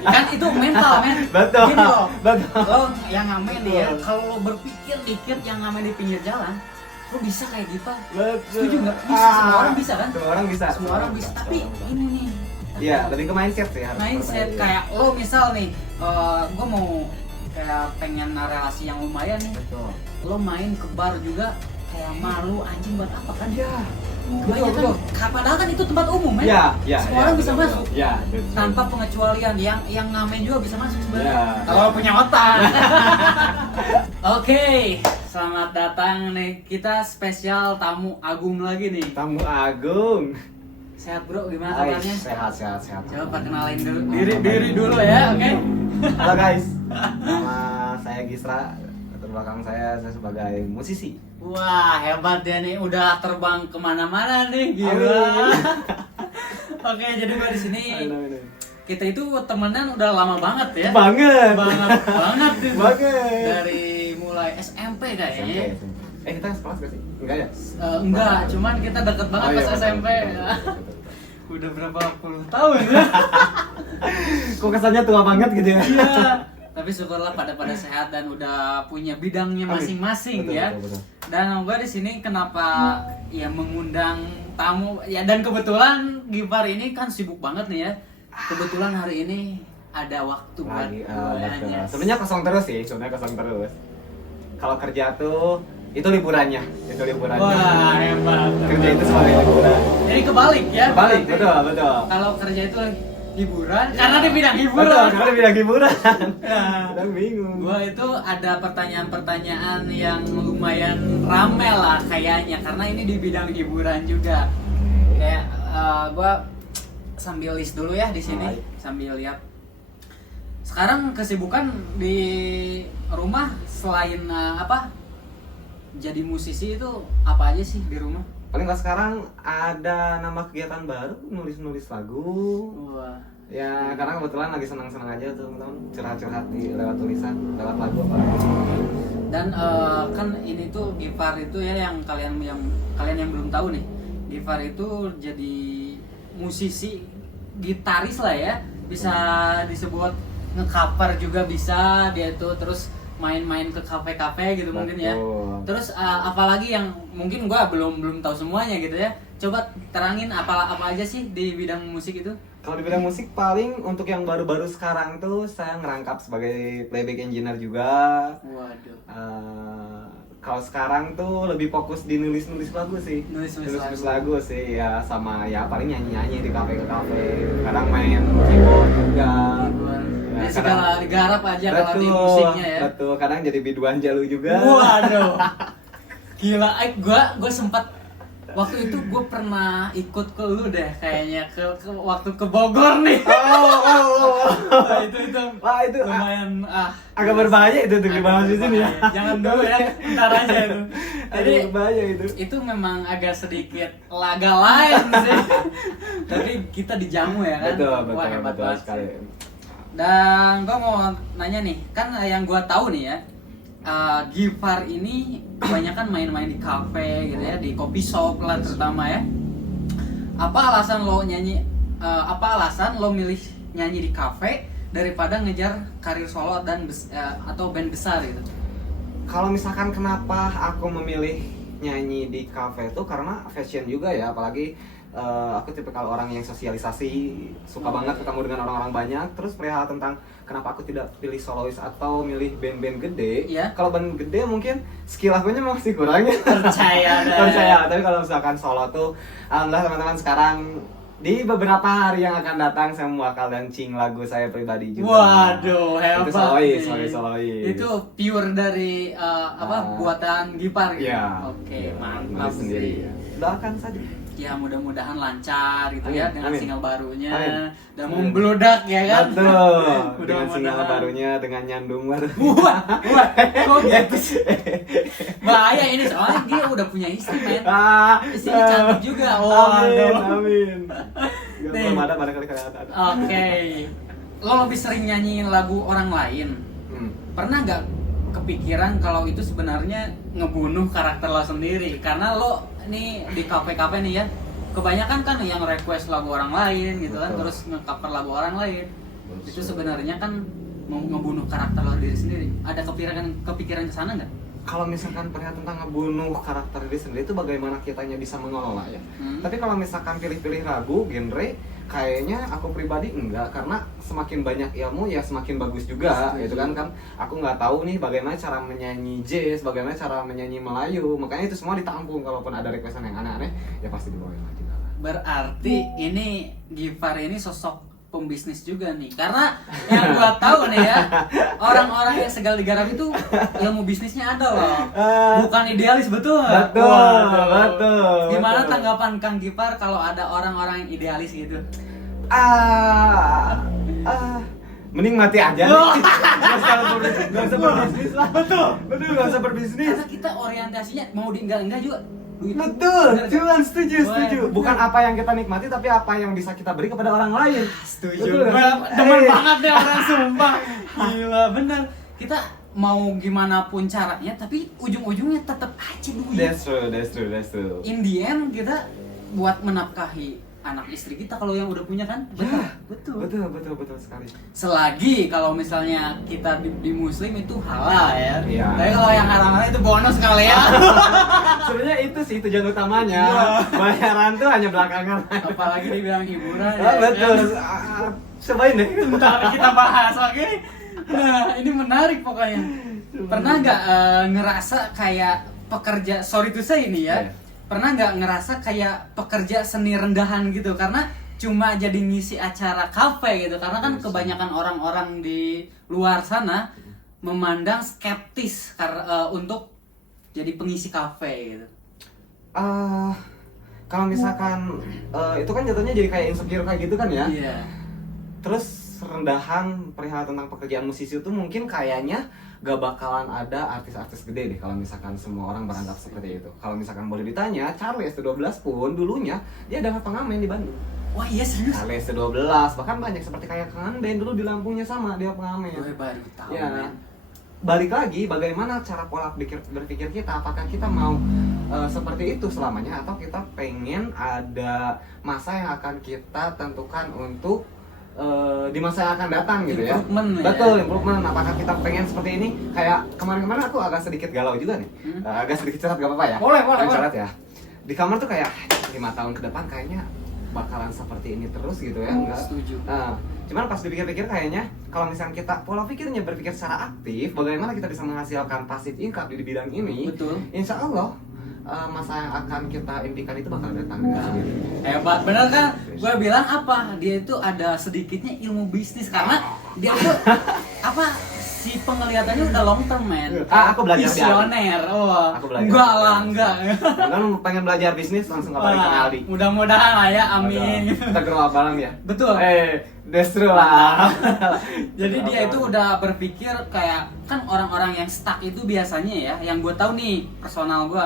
Kan itu mental, men. Betul. Gini loh. Betul. Lo yang ngamen nih ya, kalau lo berpikir dikit yang ngamen di pinggir jalan, lo bisa kayak gitu. Betul. Setuju nggak? Bisa, semua orang bisa kan? Semua orang bisa. Semua orang bisa, tapi ini nih. Iya, lebih ke mindset sih harus. Mindset percaya. kayak lo misal nih, gue mau kayak pengen relasi yang lumayan nih. Betul. Lo main ke bar juga kayak malu anjing buat apa kan? Iya. Kebanyakan, padahal kan itu tempat umum ya. Iya, iya. Semua orang bisa betul, masuk. betul. Iya, betul. Tanpa pengecualian, yang ngamen juga bisa masuk sebenarnya. Iya. Kalau lo punya otak. Oke, selamat datang nih. Kita spesial tamu Agung lagi nih. Tamu Agung. Sehat bro, gimana Hai, kabarnya? sehat. Coba perkenalin dulu diri dulu ya, oke? Halo guys. Nama saya Gisra. Latar belakang saya sebagai musisi. Wah, hebat ya nih, udah terbang kemana-mana nih, gila. Amin. Oke, jadi gua di sini Amin. kita itu temenan udah lama banget ya. Banget. banget itu. Banget. Dari mulai SMP kayaknya. SMP. Kita sekelas gak sih? Enggak ya? Enggak, cuman kita deket banget Oh, pas iya, SMP. betul. Udah berapa puluh tahun ya? Kok kesannya tua banget gitu ya? Iya. Tapi syukurlah pada sehat dan udah punya bidangnya masing-masing Betul, ya. betul. Dan gue di sini kenapa ya mengundang tamu ya, dan kebetulan Gipar ini kan sibuk banget nih ya. Kebetulan hari ini ada waktu buat Lagi, gue betul. Sebenarnya kosong terus sih, sebenarnya kosong terus. Kalau kerja tuh itu liburannya. Wah, hebat. Kerja itu sebagai liburan. Jadi kebalik ya. Kebalik, berarti. betul. Kalau kerja itu hiburan, Ya. karena di bidang Betul, hiburan. karena di bidang hiburan. Ya. Kadang bingung. Gua itu ada pertanyaan-pertanyaan yang lumayan rame lah kayaknya, karena ini di bidang hiburan juga. Kayak gua sambil list dulu ya di sini, Baik. sambil lihat. Sekarang kesibukan di rumah selain jadi musisi itu apa aja sih di rumah? Paling kalau sekarang ada nama kegiatan baru, nulis lagu. Wah. Ya karena kebetulan lagi senang-senang aja tuh teman-teman, curhat-curhat di lewat tulisan, lewat lagu apa. Dan kan ini tuh Gipar itu ya yang kalian yang belum tahu nih, Gipar itu jadi musisi, gitaris lah ya, bisa disebut nge-cover juga bisa dia itu, terus main-main ke kafe-kafe gitu mungkin ya. Terus apalagi yang mungkin gua belum tahu semuanya gitu ya. Coba terangin apa aja sih di bidang musik itu? Kalau di bidang musik paling untuk yang baru-baru sekarang tuh saya ngerangkap sebagai playback engineer juga. Waduh. Kalau sekarang tuh lebih fokus di nulis lagu sih. Nulis lagu sih ya, sama ya paling nyanyi di kafe. Kadang main keyboard juga. Ya, segala digarap aja kalau di musiknya ya. Betul, kadang jadi biduan jalu juga. Waduh. Gila, gua sempat waktu itu gue pernah ikut ke lu deh kayaknya ke waktu ke Bogor nih. Wah, itu lumayan agak berbahaya itu untuk dibahas di sini ya. Jangan dulu ya, ntar aja itu. Jadi Agak berbahaya itu. itu memang agak sedikit laga lain sih. Tapi kita dijamu ya kan. Wah, hebat banget sekali. sih. Dan gue mau nanya nih, kan yang gue tahu nih ya, Gipar ini kebanyakan main-main di kafe gitu ya, di coffee shop lah terutama ya. Apa alasan lo milih nyanyi di kafe daripada ngejar karir solo dan atau band besar gitu? Kalau misalkan kenapa aku memilih nyanyi di kafe itu karena fashion juga ya, apalagi aku tipikal orang yang sosialisasi, suka banget ketemu dengan orang-orang banyak. Terus perihal tentang kenapa aku tidak pilih solois atau milih band-band gede. Iya. Kalau band gede mungkin skill akunya masih kurang ya. Percaya deh. Percaya, tapi kalau misalkan solo tuh alhamdulillah teman-teman sekarang di beberapa hari yang akan datang saya bakal launching lagu saya pribadi juga. Waduh, hebat. Itu solois, nih. solois. Itu pure dari buatan Gipar gitu. Iya. Oke, mantap Nulis sendiri. sih. Doakan saja. Ya mudah-mudahan lancar gitu ya dengan Amin. single barunya. Amin. Dan Amin. membludak ya kan. Betul. Mudah-mudahan. Dengan single barunya, dengan nyandung baru. Wah, kok gitu sih? Bahaya ini soalnya dia udah punya istri, men. Istrinya cantik juga. Amin. Nih. Belum ada pada kali ada. Oke. Lo lebih sering nyanyiin lagu orang lain. Pernah nggak kepikiran kalau itu sebenarnya ngebunuh karakter lo sendiri? Karena lo nih di kafe-kafe nih ya, kebanyakan kan yang request lagu orang lain gitu kan, Betul. terus nge-cover lagu orang lain. Itu sebenarnya kan mau ngebunuh karakter lo diri sendiri. Ada kepikiran ke sana nggak? Kalau misalkan perihal tentang ngebunuh karakter diri sendiri itu bagaimana kitanya bisa mengelola ya. Tapi kalau misalkan pilih-pilih lagu, genre, kayaknya aku pribadi enggak, karena semakin banyak ilmu ya semakin bagus juga gitu kan. Aku nggak tahu nih bagaimana cara menyanyi jazz, bagaimana cara menyanyi Melayu, makanya itu semua ditampung. Kalaupun ada requestan yang aneh-aneh ya pasti dibawain lagi lah. Berarti ini Gifar ini sosok pembisnis juga nih, karena yang gua tahu nih ya, orang-orang yang segal digarap itu ilmu bisnisnya ada loh, bukan idealis. Betul. Betul. Gimana tanggapan Kang Gifar kalau ada orang-orang yang idealis gitu? Mending mati aja. Gak usah berbisnis lah. Betul, gak usah berbisnis. Karena kita orientasinya mau enggak juga. Betul, cuman setuju. Bukan apa yang kita nikmati, tapi apa yang bisa kita beri kepada orang lain. Setuju. Temen banget deh orang sumpah. Gila, bener. Kita mau gimana pun caranya, tapi ujung-ujungnya tetap aja duit. That's true. In the end kita buat menafkahi anak istri kita kalau yang udah punya kan. Betul sekali. Selagi kalau misalnya kita di muslim itu halal ya. Iya. Tapi kalau yang haram itu bonus kali ya. Sebenarnya itu sih tujuan utamanya. Bayaran tuh hanya belakangan. Apalagi dibilang hiburan. Betul. Cobain deh. Bentar kita bahas, oke? Nah, ini menarik pokoknya. Pernah nggak ngerasa kayak pekerja, sorry to say ini ya, pernah nggak ngerasa kayak pekerja seni rendahan gitu karena cuma jadi ngisi acara kafe gitu, karena kan kebanyakan orang-orang di luar sana memandang skeptis untuk jadi pengisi kafe gitu. Kalau misalkan itu kan jatuhnya jadi kayak insecure kayak gitu kan ya. Iya. Terus rendahan perihal tentang pekerjaan musisi itu mungkin kayaknya gak bakalan ada artis-artis gede deh kalau misalkan semua orang beranggap seperti itu. Kalau misalkan boleh ditanya, Charlie S12 pun dulunya dia adalah pengamen di Bandung. Wah iya serius? Charlie S12, bahkan banyak seperti kayak Kang Ben dulu di Lampungnya sama dia pengamen. Gue baru tahu. Ya, balik lagi bagaimana cara pola berpikir kita, apakah kita mau seperti itu selamanya atau kita pengen ada masa yang akan kita tentukan untuk di masa yang akan datang gitu ya. Betul, improvement. Apakah kita pengen seperti ini? Kayak kemarin-kemarin aku agak sedikit galau juga nih. Agak sedikit curhat, gak apa-apa ya? Boleh. Curhat ya. Di kamar tuh kayak 5 tahun ke depan kayaknya bakalan seperti ini terus gitu ya. Enggak. Setuju. Cuman pas dipikir-pikir kayaknya kalau misalnya kita pola pikirnya berpikir secara aktif, bagaimana kita bisa menghasilkan passive income di bidang ini? Betul. Insya Allah masa yang akan kita impikan itu bakal datang dengan sendiri. Hebat, bener kan? Gue bilang apa? Dia itu ada sedikitnya ilmu bisnis karena dia tuh apa? Si penglihatannya udah long term, man. Aku belajar visioner. Oh. Aku belajar. Enggak. Kan pengen belajar bisnis langsung kembali ke Aldi. Mudah-mudahan lah ya, amin. Kita ke rumah bareng ya. Betul. Destru lah. Jadi dia itu udah berpikir kayak kan orang-orang yang stuck itu biasanya ya, yang gue tahu nih personal gue,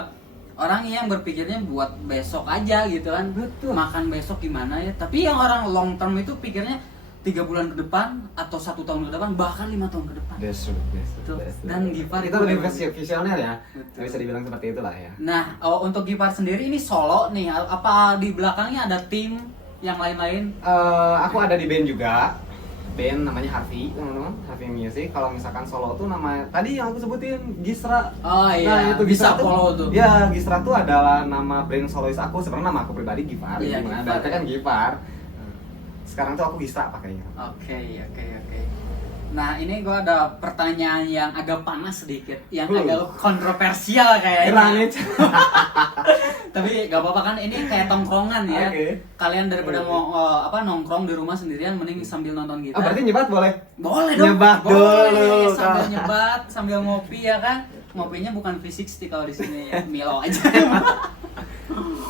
orang yang berpikirnya buat besok aja gitu kan. Betul. Makan besok gimana ya. Tapi yang orang long term itu pikirnya 3 bulan ke depan atau 1 tahun ke depan bahkan 5 tahun ke depan. That's true. Dan Gifar itu lebih visioner ya. Betul. Bisa dibilang seperti itulah ya. Nah, untuk Gifar sendiri ini solo nih, apa di belakangnya ada tim yang lain-lain? Aku ada di band juga. Band namanya Harvey, teman-teman. Harvey Music. Kalau misalkan solo tuh nama tadi yang aku sebutin Gisra. Oh iya. Nah, itu bisa Gisra follow tuh. Ya, Gisra tuh adalah nama brand solois aku. Sebenarnya nama aku pribadi Gifar. Iya, Gimana? Gifar. Kan Gifar. Sekarang tuh aku Gisra pakainya. Oke. Nah, ini gue ada pertanyaan yang agak panas sedikit, yang agak kontroversial kayaknya. Tapi gak apa-apa kan, ini kayak tongkrongan ya. Kalian daripada mau nongkrong di rumah sendirian, mending sambil nonton kita. Berarti nyebat boleh? Boleh dong. Nyebat dulu. Sambil nyebat, sambil ngopi ya kan. Ngopinya bukan V60 kalau di sini ya. Milo aja.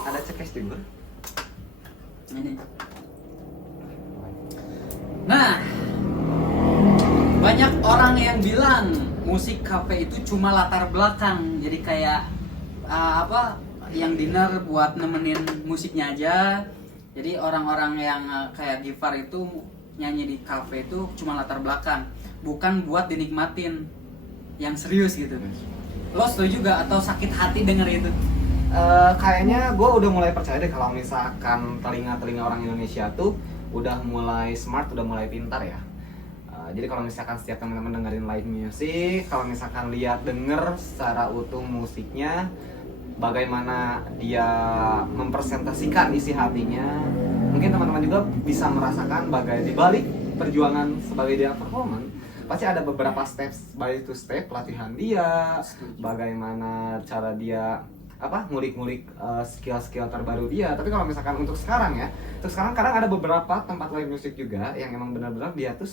Ada cekes juga. Ini. Nah, banyak orang yang bilang musik kafe itu cuma latar belakang, jadi kayak yang dinner buat nemenin musiknya aja. Jadi orang-orang yang kayak Gifar itu nyanyi di kafe itu cuma latar belakang, bukan buat dinikmatin yang serius gitu. Lo setuju gak atau sakit hati denger itu? Kayaknya gue udah mulai percaya deh kalau misalkan telinga orang Indonesia tuh udah mulai smart, udah mulai pintar ya. Jadi kalau misalkan setiap teman-teman dengerin live music, kalau misalkan lihat denger secara utuh musiknya, bagaimana dia mempresentasikan isi hatinya, mungkin teman-teman juga bisa merasakan di balik perjuangan sebagai dia performance, pasti ada beberapa by to step pelatihan dia, bagaimana cara dia ngulik-ngulik skill-skill terbaru dia. Tapi kalau misalkan untuk sekarang kadang ada beberapa tempat live music juga yang emang benar-benar dia tuh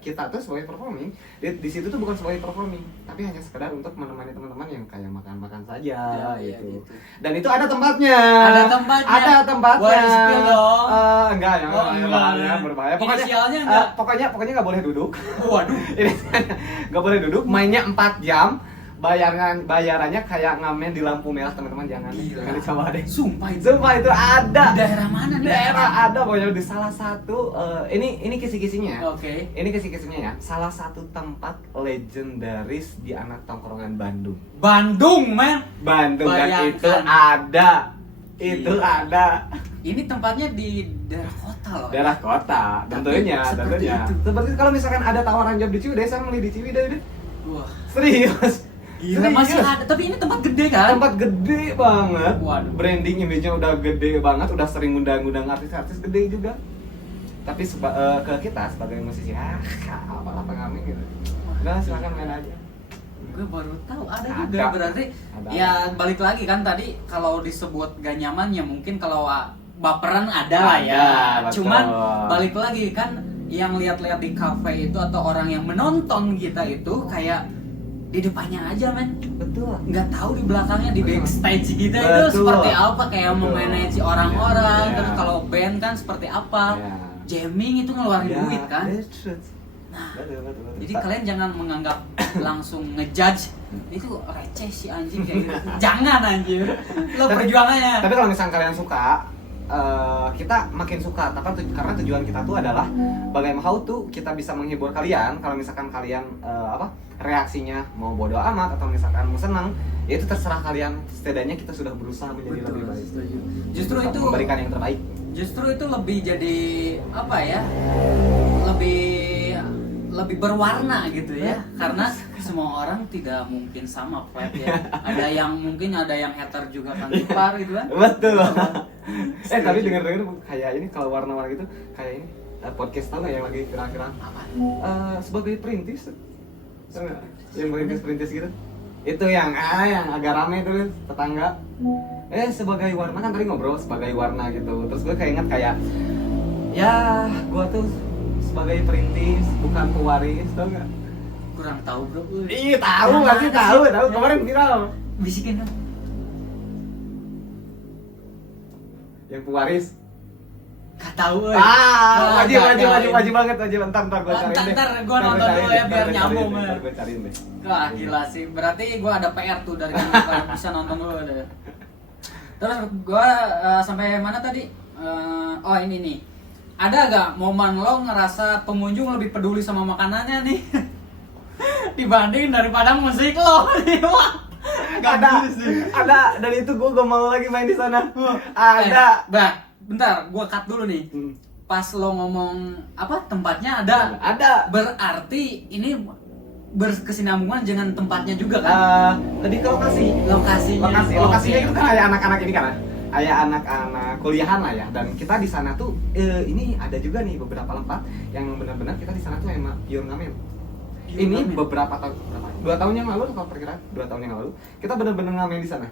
kita tuh sebagai performing, di situ tuh bukan sebagai performing, tapi hanya sekedar untuk menemani teman-teman yang kayak makan-makan saja gitu. Dan itu ada tempatnya. Boleh di-spill dong. Enggak ya, berbahaya. Pokoknya nggak boleh duduk. Waduh. Nggak boleh duduk, mainnya 4 jam. Bayarannya kayak ngamen di lampu merah, teman-teman, jangan dicoba deh. Sumpah itu ada. Di daerah mana nih? Daerah ada, pokoknya di salah satu ini kisi-kisinya. Oke. Ini kisi-kisinya ya. Salah satu tempat legendaris di anak tongkrongan Bandung. Bandung, men. Bandung. Bayangkan. Dan itu ada. Itu ada. Ini tempatnya di daerah kota loh. Daerah kota, tentunya. Seperti kalau misalkan ada tawaran job di Ciwidey, saya milih di Ciwidey deh. Wah, serius. Gila, masih ada, tapi ini tempat gede kan? Tempat gede banget. Waduh. Branding image-nya udah gede banget, udah sering ngundang artis-artis gede juga. Tapi ke kita sebagai musisi, apalah pengamen gitu. Udah, silakan main aja. Gue baru tahu ada juga, berarti ada. Ya balik lagi kan tadi, kalau disebut gak nyaman ya mungkin kalau baperan ada lah ya. Betul. Cuman balik lagi kan, yang lihat-lihat di cafe itu atau orang yang menonton kita itu kayak di depannya aja, men. Betul. Nggak tahu di belakangnya, di backstage kita itu seperti apa, kayak memanage orang-orang. Terus kalau band kan seperti apa, jamming itu ngeluarin duit kan. Nah, jadi kalian jangan menganggap langsung ngejudge itu receh si anjing kayak gitu. Jangan anjir. Lo perjuangannya. Tapi kalau misalnya kalian suka, kita makin suka, karena tujuan kita tuh adalah bagaimana kita bisa menghibur kalian. Kalau misalkan kalian reaksinya mau bodo amat atau misalkan mau senang, ya itu terserah kalian. Setidaknya kita sudah berusaha menjadi lebih baik. Justru itu memberikan yang terbaik. Justru itu lebih jadi apa ya? Lebih berwarna gitu ya. Karena semua orang tidak mungkin sama flat ya. Ada yang hater juga kan Gipar gitu kan. Betul. Tapi dengar-dengar kayak ini kalau warna-warna gitu kayak ini podcast tau nggak yang lagi viral-viral? Apa? Sebagai perintis, yang perintis gitu. Itu yang agak rame tuh tetangga. Sebagai warna kan tadi ngobrol sebagai warna gitu. Terus gue kayak ingat kayak ya gue tuh sebagai perintis bukan pewaris, tau nggak? Kurang tahu bro. Ih tahu nggak sih? Tahu kemarin viral. Bisikin dong. Yang pewaris. Gak tahu. Wajib banget. Ntar gue cariin deh. Ntar gue nonton dulu ya biar nyambung. Ntar gue cariin deh. Wah gila sih. Berarti gue ada PR tuh dari kalian bisa nonton dulu deh. Terus gue sampai mana tadi? Ini nih. Ada gak momen lo ngerasa pengunjung lebih peduli sama makanannya nih dibanding daripada musik lo? Ada, dan itu gue gak mau lagi main di sana. Ada. Bentar, gue cut dulu nih. Pas lo ngomong tempatnya ada. Ada. Berarti ini berkesinambungan dengan tempatnya juga kan? Lebih ke lokasinya itu kan kayak anak-anak ini kan, kayak anak-anak kuliahan lah ya. Dan kita di sana tuh ini ada juga nih beberapa tempat yang benar-benar kita di sana tuh emang pure ngamen. Ini beberapa tahun, 2 tahun yang lalu kalau perkiraan 2 tahun yang lalu kita benar-benar ngamen di sana.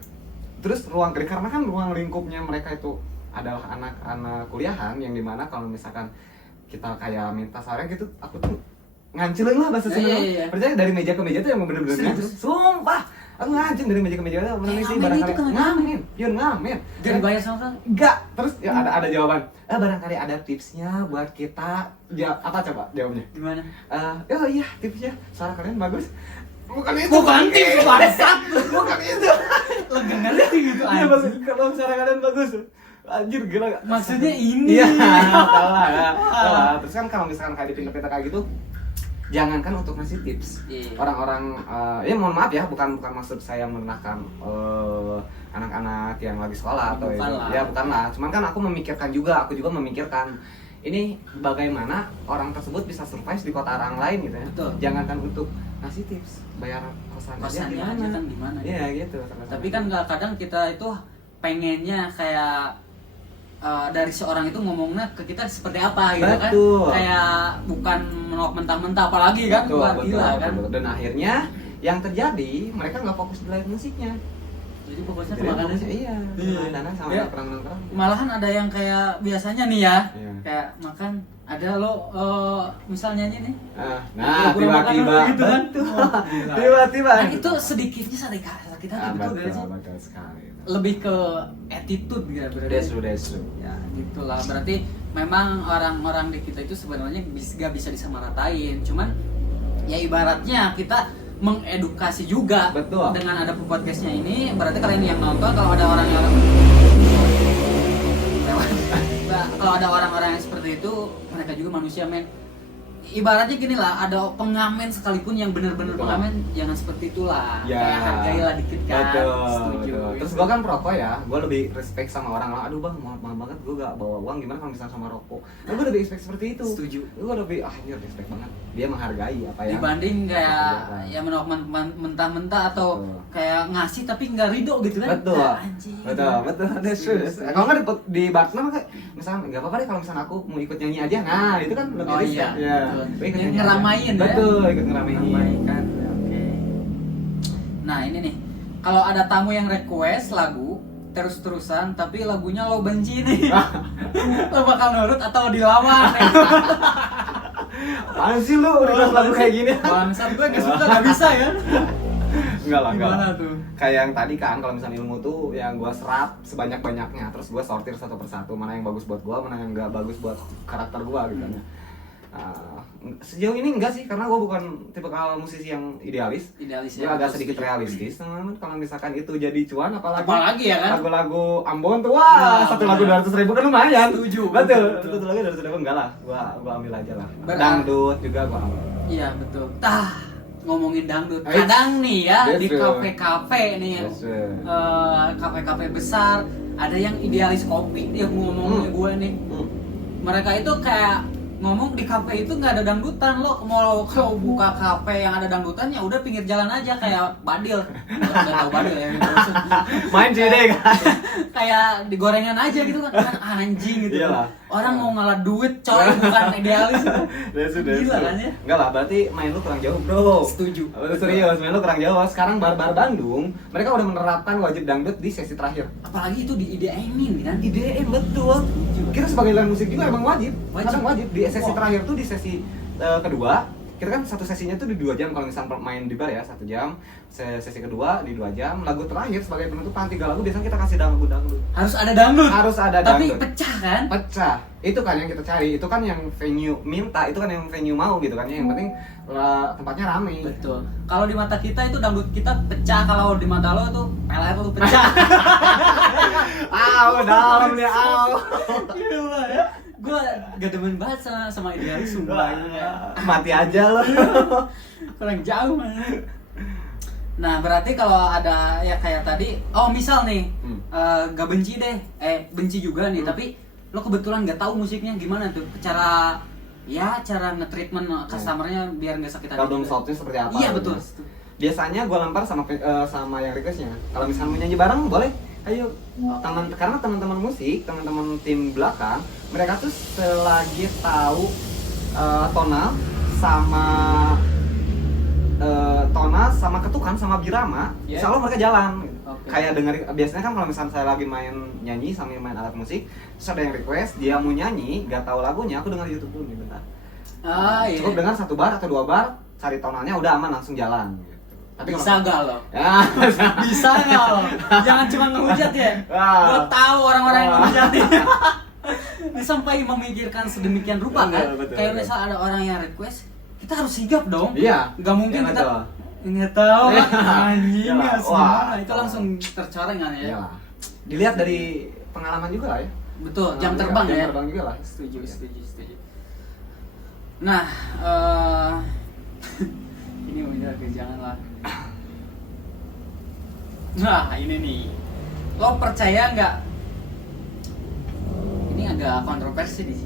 Terus karena kan ruang lingkupnya mereka itu adalah anak-anak kuliahan, yang dimana kalau misalkan kita kayak minta saran gitu, aku tuh ngancelin lah bahasa Sunda. Percaya dari meja ke meja tuh yang bener-bener ngancel. Sumpah, aku ngancel dari meja ke meja tuh bener sih barangkali ngamen. Yun ngamen. Jangan bayar sama. Enggak. Terus ya ada jawaban. Barangkali ada tipsnya buat kita. Apa coba jawabnya? Gimana? Iya tipsnya. Suara kalian bagus. Bukan tips bangsat. Bukan itu. Legendaris gitu aja. Iya, maksud kalau suara kalian bagus. Anjir gila. Maksudnya ini. Iya, salah. Terus kan kalau misalkan kayak di pintu-pintu kayak gitu, jangankan untuk ngasih tips. Orang-orang ya mohon maaf ya, bukan maksud saya merendahkan anak-anak yang lagi sekolah atau bukan ya bukanlah. Cuman kan aku juga memikirkan ini bagaimana orang tersebut bisa survive di kota orang lain gitu ya. Betul. Jangankan untuk ngasih tips bayar Kosannya aja kan gimana Iya gitu. Tapi kan kadang kita itu pengennya kayak dari seorang itu ngomongnya ke kita seperti apa gitu Betul. kan, kayak bukan menolak mentah-mentah apalagi kan, betul, gila kan. betul. Dan akhirnya yang terjadi mereka nggak fokus belajar musiknya. Jadi fokusnya ke Jadi makanan fokusnya, iya, makanan sama Ya. nongkrong. Malahan ada yang kayak biasanya nih ya, Iya. kayak makan ada lo misal nyanyi nih. Nah, Gua makan tiba-tiba gitu kan. betul. Oh, gila. Tiba-tiba. Nah, itu sedikitnya sakit hati betul gak sih? betul sekali. Lebih ke attitude gitu berarti. That's true. Ya gitulah, berarti memang orang-orang di kita itu sebenarnya gak bisa disamaratain, cuman ya ibaratnya kita mengedukasi juga. Betul. Dengan ada podcastnya ini, berarti kalian yang nonton, kalau ada orang yang kalau ada orang-orang yang seperti itu, mereka juga manusia men. Ibaratnya gini lah, ada pengamen sekalipun yang benar-benar Betul. pengamen, jangan seperti itulah. Ya. Kayak hargailah dikit kan. Betul. Terus gua kan perokok ya, gua lebih respect sama orang. Aduh bang, maaf banget gua gak bawa uang, gimana kalau misalnya sama rokok? Nah, gua lebih respect seperti itu. Setuju. Gua lebih ini respect banget. Dia menghargai apa yang Dibanding kayak dikerjakan. ya menolak mentah-mentah atau Betul. kayak ngasih tapi nggak ridho gitu kan. Betul. Nah, anjing. Betul. That's true. Kalau nggak di Bartman kayak misalnya nggak apa-apa deh kalau misalnya aku mau ikut nyanyi aja. Nah, itu kan lebih Oh respect. iya, Ya. betul. Gua ikut Yang nyanyi aja. ngeramain ya. Betul, ikut ngeramain. Kan. Oke. Nah, ini nih. Kalau ada tamu yang request lagu terus-terusan tapi lagunya lo benci nih. Lo bakal nurut atau dilawan? Apaan sih lu request lagu kayak gini? Bangsat gue gak suka, gak bisa ya. Enggak lah. Gimana tuh? Kayak yang tadi kan, kalau misalnya ilmu tuh yang gua serap sebanyak-banyaknya, terus gua sortir satu persatu, mana yang bagus buat gua, mana yang nggak bagus buat karakter gua gitu kan ya. Sejauh ini enggak sih, karena gua bukan tipikal musisi yang idealis. Idealis Gua agak sedikit realistis, teman-teman. Kalau misalkan itu jadi cuan, Apalagi ya kan? lagu-lagu Ambon tuh, wah, Nah, satu lagu 200.000 kan lumayan. Setuju. Betul. Betul. Satu lagu 200.000 enggak lah, gua ambil aja lah. Berarti- Dangdut juga gua ambil. Iya betul. Ngomongin dangdut. Eits. Kadang nih ya di Betul. kafe-kafe nih, Betul. kafe-kafe besar, ada yang idealis kopi yang ngomongin gue nih. Mereka itu kayak ngomong di kafe itu nggak ada dangdutan, lo mau kalau buka kafe yang ada dangdutan ya udah pinggir jalan aja kayak Badil. Nggak tahu Badil ya gitu. Main sih deh kan. Kayak di gorengan aja gitu kan, anjing gitu. Iyalah. Orang mau ngalah duit coy, bukan idealis. Gila kan ya? Enggak lah, berarti main lu kurang jauh, bro. Setuju. Serius, main lu kurang jauh. Sekarang bar-bar Bandung, mereka udah menerapkan wajib dangdut di sesi terakhir. Apalagi itu di IDM-in kan. IDM betul. Kita sebagai lawan musik juga emang wajib. Kadang wajib di sesi Wow. terakhir tuh, di sesi kedua. Kita kan satu sesinya tuh di 2 jam kalau misalnya main di bar ya, 1 jam. Sesi kedua di 2 jam. Lagu terakhir sebagai penutupan 3 lagu biasanya kita kasih dangdut. Harus ada dangdut. Harus ada Tapi dangdut. pecah kan? Pecah. Itu kan yang kita cari, itu kan yang venue minta, itu kan yang venue mau gitu kan. Yang penting tempatnya rame. Betul. Kalau di mata kita itu dangdut kita pecah, kalau di mata lo tuh peler lu pecah. Dalam nih, Gila ya. Gue gak demen banget sama idealis sumpah. Mati aja lo. Kurang jauh man. Nah berarti kalau ada ya kayak tadi, misal nih gak benci deh, benci juga nih, tapi lo kebetulan gak tahu musiknya gimana tuh cara nge-treatment customernya biar gak sakit hati. Problem solve-nya seperti apa? Iya betul. Biasanya gue lempar sama yang requestnya. Kalau misalnya mau nyanyi bareng boleh, ayo. Karena teman-teman musik, teman-teman tim belakang, mereka tuh selagi tahu tonal sama ketukan sama birama, Yeah. insya Allah mereka jalan. Okay. Kayak denger, biasanya kan kalau misalnya saya lagi main nyanyi sambil main alat musik, terus ada yang request, dia mau nyanyi, gak tahu lagunya, aku dengar YouTube dulu nih bentar. Iya. Cukup dengar 1 bar atau 2 bar, cari tonalnya udah aman langsung jalan. Gitu. Tapi Bisa gak lo? Ya, Bisa gak lo? Jangan cuma ngehujat ya. Wah. Gue tahu orang-orang yang ngehujat nih. Sampai memikirkan sedemikian rupa kan. Betul, Kayak betul. misal ada orang yang request, kita harus sigap dong. Iya. Gak mungkin Iya, kita betul. nggak tahu anjing Iyalah, harus wah. gimana. Itu langsung tercoreng kan ya. Iyalah. Dilihat dari pengalaman juga lah ya. Betul, jam Pengalaman terbang juga, ya. Jam terbang juga lah. Setuju, Iya. setuju. Nah, ini udah jangan lah. Nah, ini nih. Lo percaya nggak? Ini agak kontroversi nih.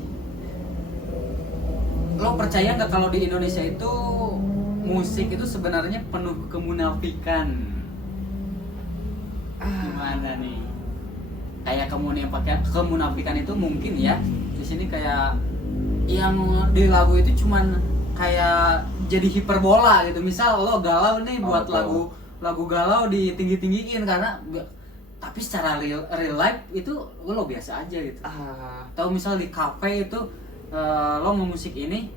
lo percaya nggak kalau di Indonesia itu musik itu sebenarnya penuh kemunafikan? Gimana nih? Kayak kemunafikan itu mungkin ya di sini kayak yang di lagu itu cuman kayak jadi hiperbola gitu. Misal lo galau nih buat lagu galau ditinggi-tinggiin karena tapi secara real life itu lo biasa aja gitu. Atau misal di kafe itu lo ngemusik ini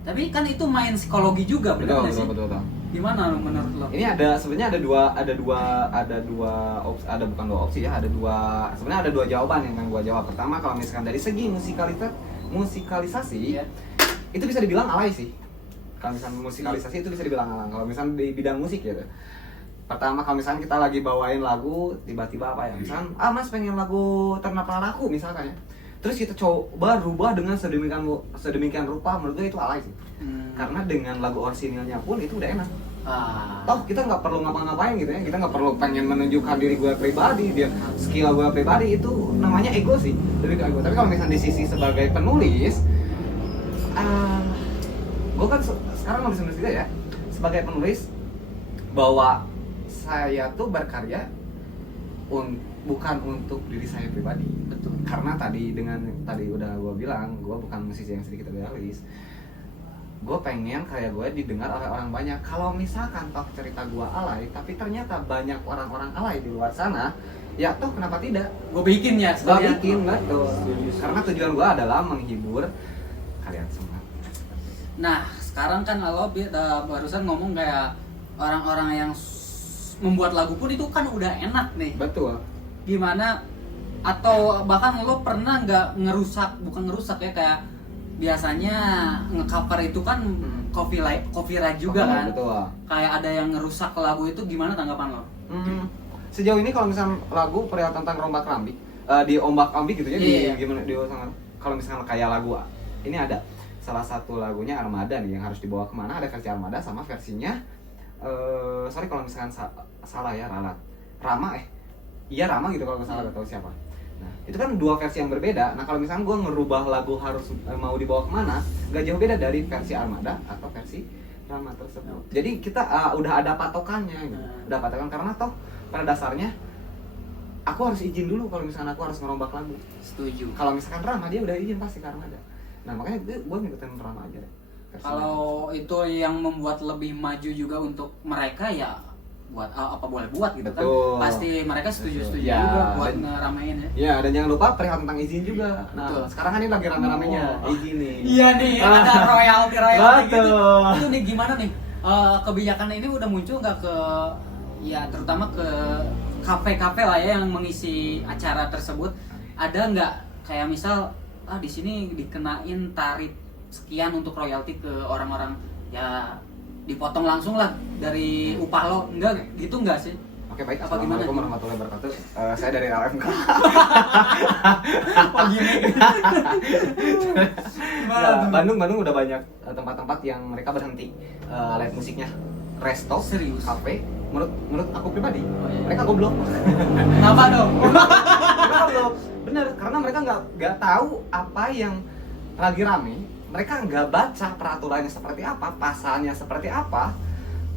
tapi kan itu main psikologi juga, benar nggak sih? Betul. Gimana menurut lo? Ini sebenarnya ada dua opsi, bukan dua opsi ya, sebenarnya ada dua jawaban yang akan gua jawab. Pertama, kalau misalkan dari segi musikalisasi, itu bisa dibilang alay sih. Kalau misalkan musikalisasi itu bisa dibilang alay. Kalau misalkan di bidang musik gitu. Pertama, kalau misalkan kita lagi bawain lagu, tiba-tiba apa ya? Misalkan, Mas pengen lagu Ternama Aku misalkan ya. Terus kita coba rubah dengan sedemikian rupa, menurut gue itu alay sih. Karena dengan lagu orisinilnya pun itu udah enak. Toh kita nggak perlu ngapa-ngapain gitu ya, kita nggak perlu pengen menunjukkan diri gue pribadi, dia skill gue pribadi, itu namanya ego sih, lebih ke ego. Tapi kalau misalnya di sisi sebagai penulis, gue kan sekarang nulis juga ya, sebagai penulis, bahwa saya tuh berkarya bukan untuk diri saya pribadi. Betul. Karena tadi udah gue bilang, gue bukan musisi yang sedikit idealis. Gue pengen karya gue didengar oleh orang banyak. Kalau misalkan toh cerita gue alay, tapi ternyata banyak orang-orang alay di luar sana, ya toh kenapa tidak? Gue bikin ya. Gue bikin, betul. Karena tujuan gue adalah menghibur kalian semua. Nah, sekarang kan lo barusan ngomong kayak orang-orang yang membuat lagu pun itu kan udah enak nih. Betul. Gimana? Atau bahkan lo pernah nggak bukan ngerusak ya, kayak biasanya nge-cover itu kan copyright juga kan. Betul. Kayak ada yang ngerusak lagu itu, gimana tanggapan lo? Sejauh ini kalau misalnya lagu perihal tentang rombak-ambik, di ombak-ambik gitu ya, gimana kalau misalnya kayak lagu ini ada salah satu lagunya Armada nih yang harus dibawa kemana, ada versi Armada sama versinya sorry kalau misalkan salah ya, Rama gitu kalau nggak salah, gak tahu siapa. Nah itu kan dua versi yang berbeda. Nah kalau misalkan gue ngerubah lagu harus mau dibawa kemana, gak jauh beda dari versi Armada atau versi Rama tersebut. Jadi kita udah ada patokannya gitu. Udah patokan, karena toh pada dasarnya aku harus izin dulu kalau misalkan aku harus ngerombak lagu. Setuju. Kalau misalkan Rama dia udah izin pasti ke Armada. Nah makanya gue ngikutin Rama aja deh. Kalau itu yang membuat lebih maju juga untuk mereka, ya buat apa boleh buat gitu. Betul. Kan pasti mereka setuju Ya, juga buat ngeramein ya. Ya, dan jangan lupa perihal tentang izin juga. Nah, Betul. sekarang kan ini lagi rame-ramenya izin nih. Iya nih, ada royalti gitu. Betul. Itu nih gimana nih? Kebijakan ini udah muncul nggak ke, ya terutama ke kafe-kafe lah ya yang mengisi acara tersebut? Ada nggak kayak misal di sini dikenain tarif sekian untuk royalti ke orang-orang, ya dipotong langsung lah dari upah lo, enggak gitu enggak sih? Oke, baik. Apa gimana? Assalamualaikum warahmatullahi wabarakatuh. Saya dari LFK. Oh gini. Ya, Bandung udah banyak tempat-tempat yang mereka berhenti live musiknya. Resto, Serius? kafe. Menurut aku pribadi, Oh, iya. mereka goblok. Kenapa dong? Mereka goblok. Bener, karena mereka nggak tahu apa yang lagi rame. Mereka nggak baca peraturannya seperti apa, pasalnya seperti apa.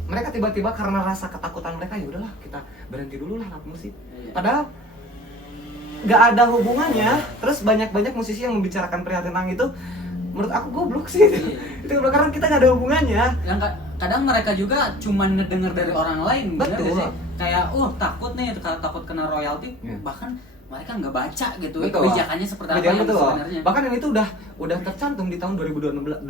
Mereka tiba-tiba karena rasa ketakutan mereka, ya udahlah kita berhenti dulu lah live musik. Padahal nggak ada hubungannya. Terus banyak musisi yang membicarakan perihal tentang itu. Menurut aku goblok sih. Itu karena kita nggak ada hubungannya. Yang kadang mereka juga cuman ngedenger dari orang lain. Betul. Bener gak sih? Kayak takut nih, takut kena royalti. Ya. Bahkan mereka nggak baca gitu. Betul. Kebijakannya seperti apa yang Betul. sebenarnya. Bahkan yang itu udah tercantum di tahun 2016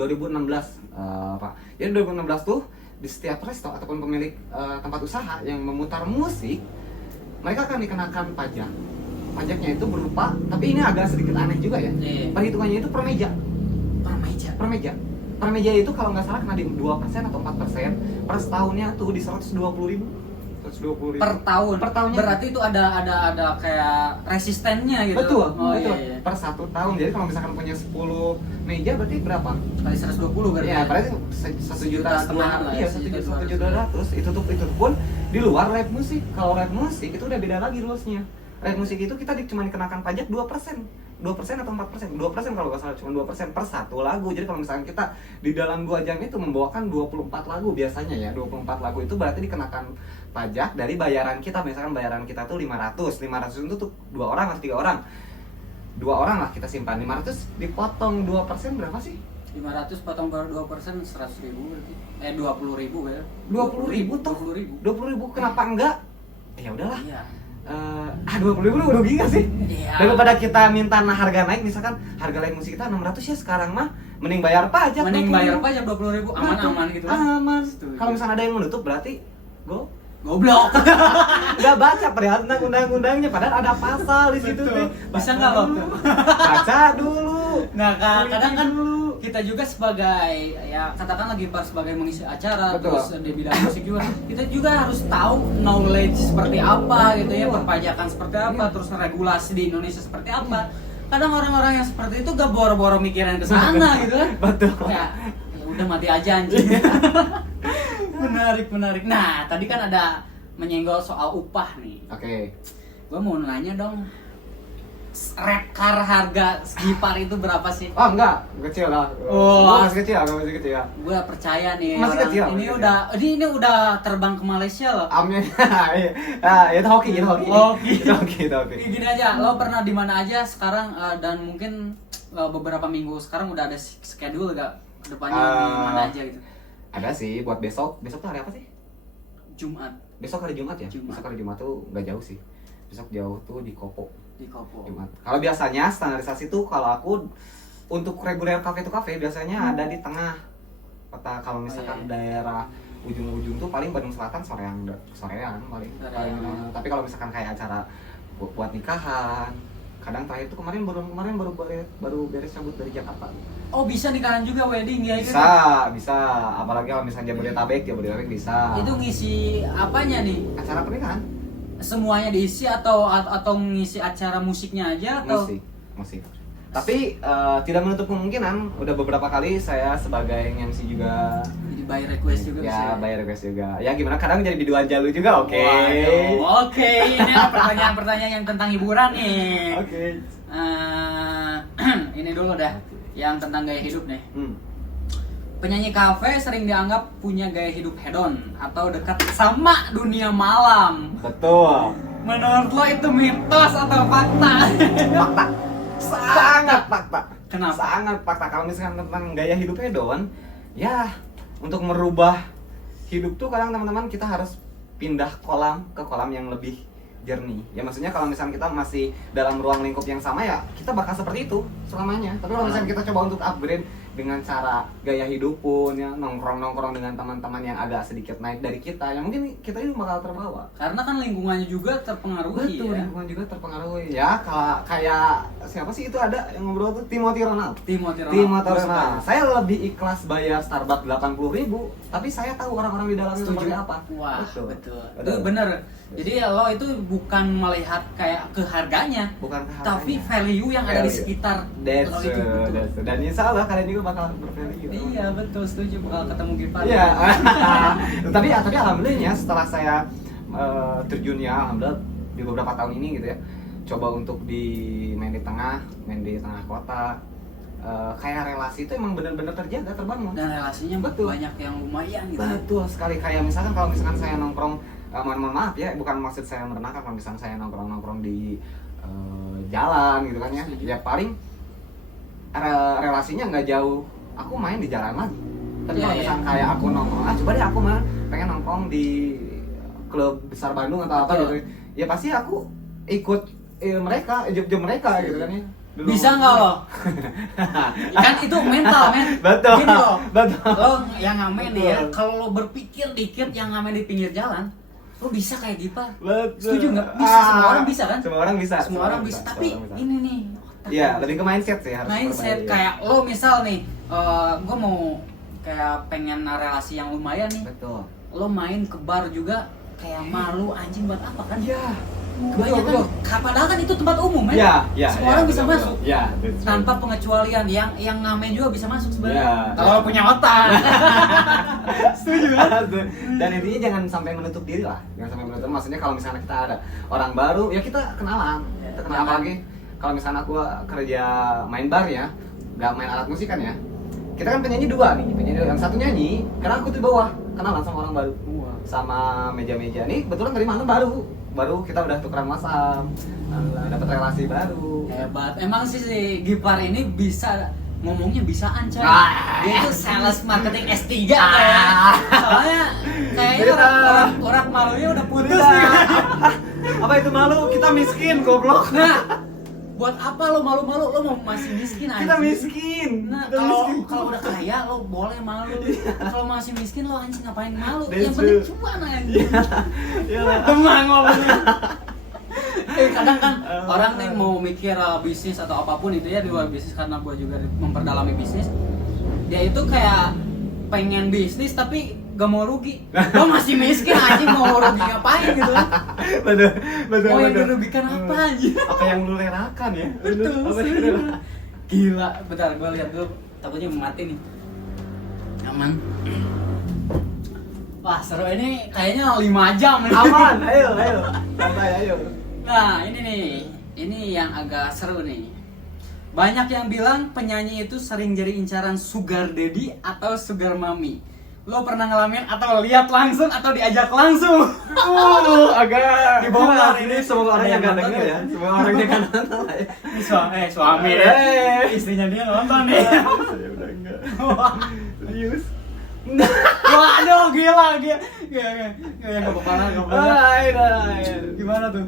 Pak. Jadi 2016 tuh di setiap resto ataupun pemilik tempat usaha yang memutar musik, mereka akan dikenakan pajak. Pajaknya itu berupa, tapi ini agak sedikit aneh juga ya. Iya. Perhitungannya itu per meja. Per meja itu kalau nggak salah kena di 2% atau 4%. Per setahunnya tuh di 120.000. Per tahun. Per tahunnya. Berarti itu ada kayak resistennya gitu. Betul. Iya. Per 1 tahun. Jadi kalau misalkan punya 10 meja berarti berapa? Kali 120 berarti. Iya, berarti 1,5 juta. Iya, 1,7 juta. Itu pun di luar live musik. Kalau live musik itu udah beda lagi rules-nya. Live musik itu kita cuma dikenakan pajak 2%. 2% atau 4%? 2% kalau nggak salah, cuma 2% per satu lagu. Jadi kalau misalkan kita di dalam 2 jam itu membawakan 24 lagu biasanya ya, 24 lagu itu berarti dikenakan pajak dari bayaran kita. Misalkan bayaran kita tuh 500 itu tuh 2 orang atau 3 orang. 2 orang lah kita simpan, 500 dipotong 2% berapa sih? 500 potong per 2% 100.000 berarti. 20.000 ya. 20.000 toh. 20.000 kenapa enggak? Ya udahlah. Iya. 20.000 lu rugi gak sih? Iya. Daripada kita minta harga naik, misalkan harga lain musik kita 600 ya sekarang mah mending bayar pajak. Mending 20.000. bayar pajak 20.000 aman-aman gitu kan. Aman. Setuju. Kalau misalnya ada yang menutup berarti Goblok. nggak baca padahal tentang undang-undangnya, padahal ada pasal di situ Betul. nih. Bisa nggak lo? Baca dulu. Nah, kadang kan kita juga sebagai ya katakan lagi pas sebagai mengisi acara Betul. terus di bidang musik juga kita juga harus tahu knowledge seperti apa gitu ya, perpajakan seperti apa, terus regulasi di Indonesia seperti apa. Kadang orang-orang yang seperti itu gak boro-boro mikirin ke sana gitu kan. Betul. Ya udah mati aja anjing. Menarik. Nah, tadi kan ada menyenggol soal upah nih. Oke. Gue mau nanya dong, rap car harga Gipar itu berapa sih? Oh enggak, kecil lah. Oh. Masih kecil, masih kecil ya. Gue percaya nih Masih orang kecil, ini masih udah ini udah terbang ke Malaysia loh. Amin. Itu hoki. Itu hoki. Gini aja, lo pernah di mana aja sekarang dan mungkin beberapa minggu sekarang udah ada schedule gak kedepannya di mana aja gitu? Ada sih buat besok. Besok tuh hari apa sih? Jumat Besok hari Jumat ya? Jumat. Besok hari Jumat tuh nggak jauh sih. Besok jauh tuh di Kopo. di Kopo. Jumat. Kalau biasanya standarisasi tuh kalau aku untuk reguler kafe to kafe biasanya ada di tengah kota. Kalau misalkan daerah ujung-ujung tuh paling Bandung Selatan sorean paling. Tapi kalau misalkan kayak acara buat nikahan, kadang terakhir tuh kemarin baru beres cabut dari Jakarta. Oh bisa nikahan juga wedding ya? Bisa. Apalagi kalau misalnya Jabodetabek bisa. Itu ngisi apanya nih? Acara pernikahan? Semuanya diisi atau ngisi acara musiknya aja atau? Musik. Tapi tidak menutup kemungkinan, udah beberapa kali saya sebagai MC juga. Jadi by request juga bisa. Ya, by request juga. Ya gimana kadang jadi di dua jalur juga, oke. Waduh, oke. Ini ada pertanyaan-pertanyaan yang tentang hiburan nih. Oke. Ini dulu dah, yang tentang gaya hidup nih. Hmm. Penyanyi kafe sering dianggap punya gaya hidup hedon atau dekat sama dunia malam. Betul. Menurut lo itu mitos atau fakta? Fakta. Sangat fakta. Kenapa? Sangat fakta. Kalau misalkan tentang gaya hidup hedon, ya untuk merubah hidup tuh kadang teman-teman kita harus pindah ke kolam yang lebih jernih. Ya maksudnya kalau misalnya kita masih dalam ruang lingkup yang sama ya kita bakal seperti itu selamanya. Tapi kalau misalnya kita coba untuk upgrade dengan cara gaya hidup pun ya nongkrong dengan teman-teman yang agak sedikit naik dari kita, ya mungkin kita ini bakal terbawa. Karena kan lingkungannya juga terpengaruhi. Betul, ya. lingkungan juga terpengaruhi. Ya kayak siapa sih itu ada yang ngobrol tuh Timothy Ronald. Saya lebih ikhlas bayar Starbucks 80.000, tapi saya tahu orang-orang di dalamnya seperti apa. Wah, betul. Itu bener. Jadi lo itu bukan melihat kayak ke harganya, tapi value yang ada di sekitar lo itu. Dan insya Allah kalian juga bakal bervalue. Iya betul, setuju, bakal ketemu Gipar. Iya. tapi alhamdulillahnya setelah saya terjun ya, alhamdulillah di beberapa tahun ini gitu ya, coba untuk main di tengah kota. Kayak relasi itu emang benar-benar terjaga, terbangun. Dan relasinya banyak yang lumayan gitu. Betul sekali. Kayak misalkan kalau misalkan saya nongkrong, mohon maaf ya, bukan maksud saya merendahkan, kalau misalkan saya nongkrong di jalan gitu kan ya, ya paling relasinya nggak jauh. Aku main di jalan lagi. Tapi kalau misalkan kayak aku nongkrong, coba deh aku pengen nongkrong di klub besar Bandung atau apa gitu, ya pasti aku ikut mereka, job mereka gitu kan ya. Dulu bisa nggak lo? Kan itu mental, men. Betul. Gini lo, betul. Lo yang ngamen nih ya, kalau lo berpikir dikit yang ngamen di pinggir jalan, lo bisa kayak Gipar. Betul. Setuju nggak? Bisa, semua orang bisa kan? Semua orang bisa. Semua orang bisa. Tapi ini nih. Iya, lebih ke mindset sih harus. Mindset kayak lo misal nih, gue mau kayak pengen relasi yang lumayan nih. Betul. Lo main ke bar juga kayak malu anjing buat apa kan? Iya. Kebanyakan, padahal kan itu tempat umum kan? Iya. Semua orang bisa masuk. Iya. Tanpa pengecualian, yang ngamen juga bisa masuk sebenarnya. Iya. Kalau punya otak. Setuju kan? Dan intinya jangan sampai menutup diri lah. Jangan sampai menutup. Maksudnya kalau misalnya kita ada orang baru, ya kita kenalan. Apalagi kalau misalnya aku kerja main bar ya, nggak main alat musik kan ya. Kita kan penyanyi dua nih, yang satu nyanyi, karena aku tuh di bawah kenalan sama orang baru, sama meja-meja nih. Kebetulan dari mana baru kita udah tukeran WhatsApp, dapat relasi baru. Hebat. Emang sih si Gipar ini bisa ngomongnya bisaan coy. Dia itu sales marketing S3 kayak. Soalnya kayaknya orang malunya udah putus nih. Apa itu malu? Kita miskin, goblok. Nah, buat apa lo malu-malu? Lo mau masih miskin aja. Kita miskin. Nah, Kita miskin. kalau udah kaya lo boleh malu. Kalau masih miskin lo anjing ngapain malu? That's Yang penting true. cuan anjing. Iyalah. Demang ngomongnya. Kadang kan orang nih mau mikir bisnis atau apapun itu ya di luar bisnis, karena gua juga memperdalami bisnis. Dia itu kayak pengen bisnis tapi gak mau rugi. Gua masih miskin anjing, mau rugi ngapain gitu. Betul. Mau yang dirugikan apa anjing? Apa yang lu relakan ya? Betul. Apa yang lu relakan? Gila, bentar gua lihat dulu. Takutnya mati nih. Aman. Wah, seru ini kayaknya 5 jam nih. Aman, ayo. Santai, ayo. Nah, ini yang agak seru nih. Banyak yang bilang penyanyi itu sering jadi incaran sugar daddy atau sugar mommy. Lo pernah ngalamin atau lihat langsung atau diajak langsung? Agak Dibongkar ini semua orang yang gak denger ya. Semua orang yang gak nonton lah ya. Ini suami ya. Istrinya dia nonton nih. Ya udah enggak. Serius. Waduh, gila. Gak apa-apa. Gimana tuh?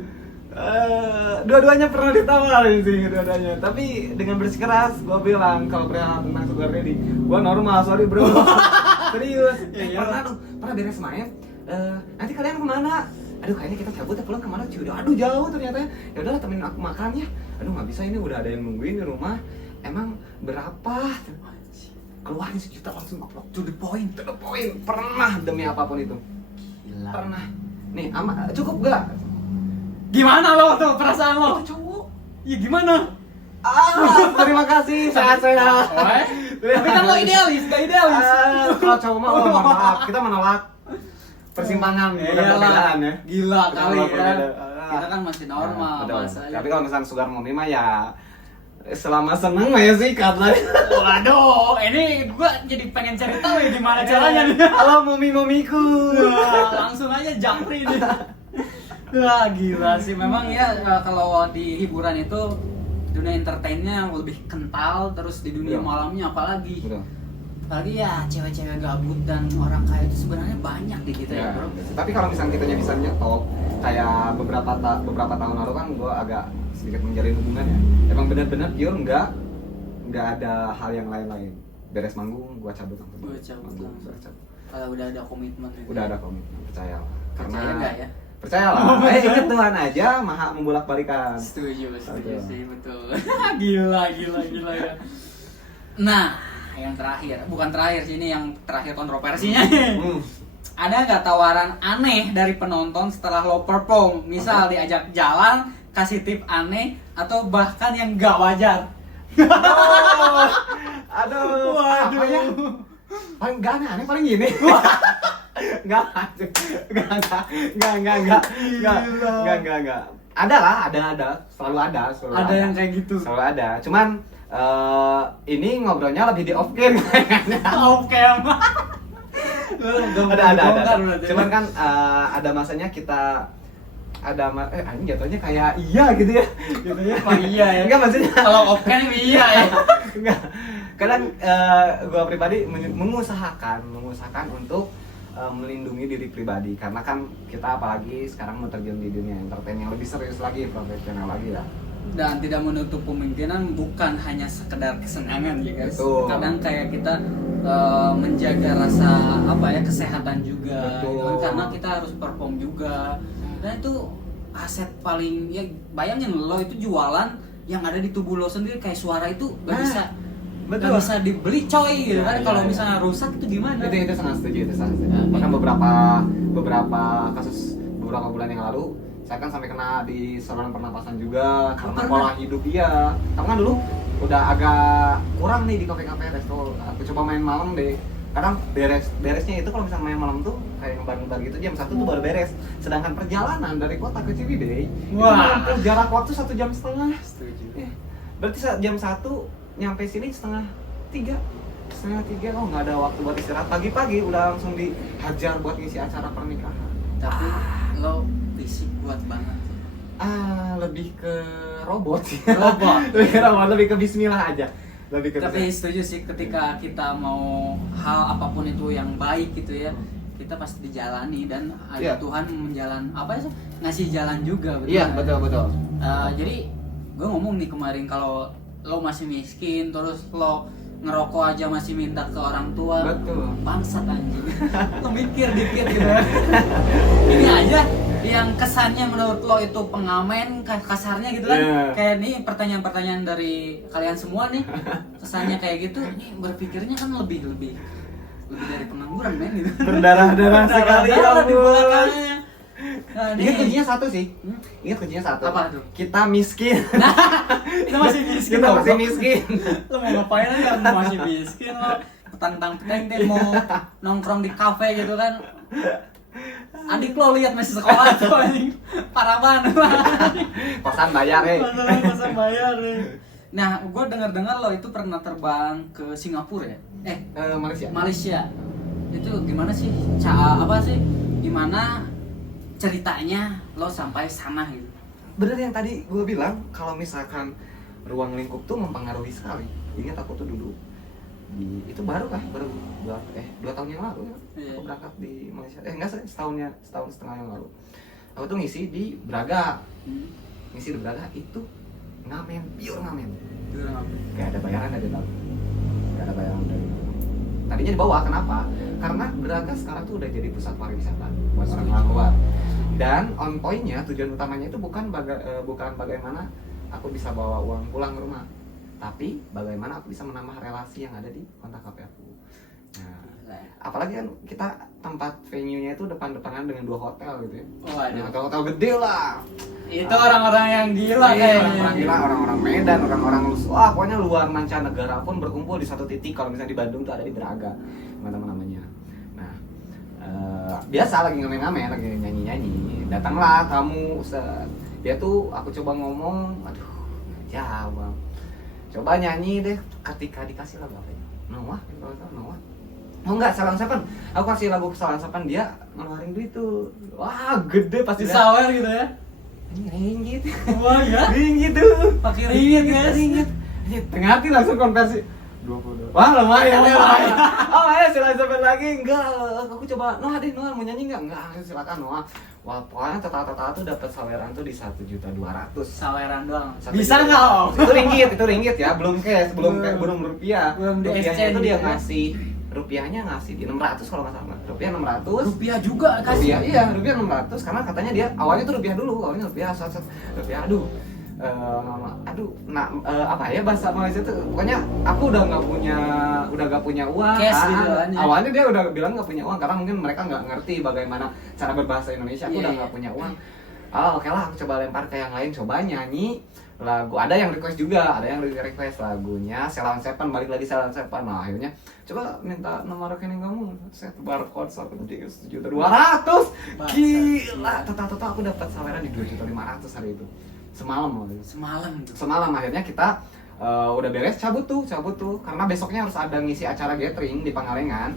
Dua-duanya pernah ditawarin sih, dua-duanya. Tapi dengan bersikeras, gue bilang kalau perihal tentang sugar daddy, gue normal, sorry bro. Serius. Pernah beres main. Nanti kalian kemana? Aduh, kayaknya kita cabut ya, pulang kemana cuy? Aduh, jauh ternyata. Ya udahlah, temenin aku makan ya. Aduh, nggak bisa, ini udah ada yang nungguin di rumah. Emang berapa? Keluarin 1 juta langsung upload. To the point. Pernah demi apapun itu. Gila. Pernah. Nih, cukup gak? Gimana lo tuh perasaan lo? Itu cowok. Ya gimana? Terima kasih, sehat-sehat. Tapi kan lo idealis, gak idealis. Kalau cowok mah, mohon maaf, kita menolak persimpangan, bukan perbedaan ya. Gila Kita kali menolak ya. perbedaan. Kita kan masih normal Betul. bahasanya. Tapi kalau misalnya sugar mommy mah ya selama seneng mah ya sikat lah. Waduh, ini gua jadi pengen cari tahu ya gimana caranya nih. Halo momiku. Wah, langsung aja japri nih. Wah, gila sih. Memang ya kalau di hiburan itu dunia entertainnya lebih kental, terus di dunia Betul. malamnya apalagi. Betul. Apalagi ya cewek-cewek gabut dan orang kaya itu sebenarnya banyak di kita ya, bro. Tapi kalau misalnya kitanya bisa nyetop, kayak beberapa tahun lalu kan gue agak sedikit menjalin hubungan ya. Emang benar-benar pure nggak ada hal yang lain-lain. Beres manggung, gue cabut langsung. Gua cabut Manggung, langsung. gua cabut. Kalau udah ada komitmen gitu. Udah ada komitmen, percaya lah. Percaya nggak ya? Percaya lah. Ingat Tuhan aja maha membolak-balikan. Setuju Betul. sih, betul. gila ya. Nah, yang terakhir, bukan terakhir sih, ini yang terakhir kontroversinya. Ada nggak tawaran aneh dari penonton setelah lo perform? Misal diajak jalan, kasih tip aneh, atau bahkan yang nggak wajar? Aduh, Waduh. apa ya? Paling nggak aneh, paling gini. Nggak. Ada. Selalu ada. Ada yang kayak gitu. Selalu ada. Cuman ini ngobrolnya lebih di off cam kayaknya. Oke, Ada. Cuman kan ada masanya kita ini jatuhnya kayak iya gitu ya. Jatuhnya Oh iya ya. Enggak maksudnya. Kalau off cam iya ya. Enggak. Kadang gua pribadi mengusahakan untuk melindungi diri pribadi, karena kan kita apalagi sekarang mau terjun di dunia entertain yang lebih serius lagi, profesional lagi lah. Dan tidak menutup kemungkinan bukan hanya sekedar kesenangan ya guys. Betul. Kadang kayak kita menjaga rasa kesehatan juga. Betul. Gitu kan, karena kita harus perform juga. Dan itu aset paling, ya bayangin lo itu jualan yang ada di tubuh lo sendiri, kayak suara itu gak bisa Betul. gak bisa dibeli coy gitu kan. Iya, Kalau iya. misalnya rusak itu gimana? Itu sangat setuju. Nah, Bahkan beberapa kasus beberapa bulan yang lalu saya kan sampai kena di saluran pernapasan juga karena pola hidup dia. Kamu kan dulu udah agak kurang nih di kafe-kafe resto. Aku coba main malam deh. Kadang beresnya itu kalau misalnya main malam tuh kayak ngebar-ngebar gitu jam 1 tuh baru beres. Sedangkan perjalanan dari kota ke Ciwidey itu Wah. menempuh jarak waktu 1,5 jam. Setuju. Berarti saat jam 1 nyampe sini setengah 3. Oh nggak ada waktu buat istirahat. Pagi-pagi udah langsung dihajar buat ngisi acara pernikahan. Tapi lo fisik kuat banget. Lebih ke robot sih. Robot. Lebih ke bismillah aja. Tapi setuju sih, ketika kita mau hal apapun itu yang baik gitu ya, kita pasti dijalani dan ada Tuhan ngasih jalan juga, betul. Iya, betul. Jadi gue ngomong nih kemarin, kalau lo masih miskin terus lo ngerokok aja masih minta ke orang tua, betul. Bangsat anjing. Lo mikir dikit gitu. Ini aja yang kesannya menurut lo itu pengamen, kasarnya gitu kan. Kayak nih pertanyaan-pertanyaan dari kalian semua nih, kesannya kayak gitu, ini berpikirnya kan lebih dari pengangguran, men, gitu. Berdarah-darah sekali ya di belakangnya. Nah, ingat kuncinya satu sih. Ingat kuncinya satu. Apa tuh? Kita miskin. Kita masih miskin. Kita masih miskin. Lo mau ngapain aja, lo masih miskin lo. Petang-petang mau nongkrong di kafe gitu kan. Adik lo lihat masih sekolah tuh anjing. Parah banget. Kosan bayar, Kosan bayar. Nah, gue dengar lo itu pernah terbang ke Singapura ya? Malaysia. Itu gimana sih? Gimana ceritanya lo sampai sana gitu? Bener yang tadi gue bilang, kalau misalkan ruang lingkup tuh mempengaruhi sekali. Ingat aku tuh dulu itu baru 2 tahun yang lalu ya. Aku berangkat di Malaysia. Setahun setengah yang lalu. Aku tuh ngisi di Braga. Ngisi di Braga itu ngamen, pure ngamen. Gak ada bayaran dari dalam. Tadinya dibawa, kenapa? Karena Braga sekarang tuh udah jadi pusat pariwisata buat orang luar. Dan on point-nya, tujuan utamanya itu bukan bagaimana aku bisa bawa uang pulang ke rumah, tapi bagaimana aku bisa menambah relasi yang ada di kontak HP aku. Nah, apalagi kan kita tempat venue-nya itu depan-depanan dengan 2 hotel gitu ya. Hotel gede lah. Itu orang-orang yang gila kayaknya. Orang-orang Medan, orang-orang pokoknya luar mancanegara pun berkumpul di satu titik. Kalau misalnya di Bandung tuh ada di Braga, teman-teman namanya. Nah, biasa lagi ngamen-ngamen, lagi nyanyi-nyanyi. Datanglah tamu, dia tuh aku coba ngomong, aduh, nggak jawab. Coba nyanyi deh, ketika dikasih lagu apa ya? Noah. Oh enggak, Salon Seven. Aku kasih lagu ke Salon Seven, dia ngeluarin duit tuh. Wah, gede pasti disawer gitu ya. Ringgit. Wah, ya? Ringgit tuh. Pakai ringgit, guys. Ringgit. Tengah hati langsung konversi. 20. Wah, lumayan. Oh, ayo Salon Seven lagi. Enggak, aku coba. Noah mau nyanyi enggak? Enggak, silakan Noah. Wah, pokoknya total tuh dapat saweran tuh di 1.200.000. Saweran doang. Bisa enggak, Om? Itu ringgit ya, belum cash, belum rupiah. Rupiahnya itu dia ngasih, rupiahnya ngasih di 600 kalau nggak salah. Rupiah 600. Rupiah juga kasih. Rupiah 600 karena katanya dia awalnya tuh rupiah dulu, rupiah apa ya bahasa Malaysia tuh, pokoknya aku udah nggak punya uang. Cash gitu kan, ya. Awalnya dia udah bilang nggak punya uang karena mungkin mereka nggak ngerti bagaimana cara berbahasa Indonesia. Aku udah nggak punya uang. Oke lah, aku coba lempar ke yang lain, coba nyanyi lagu. Ada yang request juga, lagunya Salon Seven, balik lagi Salon Seven. Nah, akhirnya coba minta nomor rekening kamu, set barcode 1.200.000. Gila, total aku dapat saweran di 2.500.000 hari itu. Semalam akhirnya kita udah beres cabut tuh karena besoknya harus ada ngisi acara gathering di Pangalengan.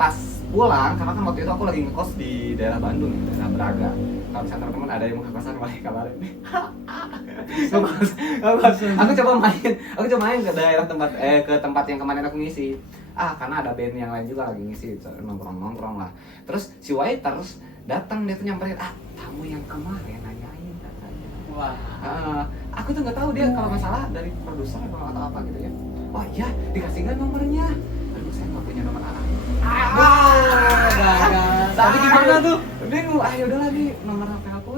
Pas pulang, karena kan waktu itu aku lagi ngekos di daerah Bandung, daerah Braga. Kalau misalnya teman-teman ada yang mau kekosan, boleh kabarin. Aku coba main ke daerah ke tempat yang kemarin aku ngisi. Karena ada band yang lain juga lagi ngisi, nongkrong lah. Terus si waiters datang, dia tuh nyamperin, tamu yang kemarin nanyain katanya. Wah. Aku tuh nggak tahu dia kalau nggak salah dari produser atau apa gitu ya. Wah iya, dikasih nggak nomornya? Aduh, saya nggak punya nomor anak. Tapi gimana tuh? Bingung. Yaudahlah nih nomor HP aku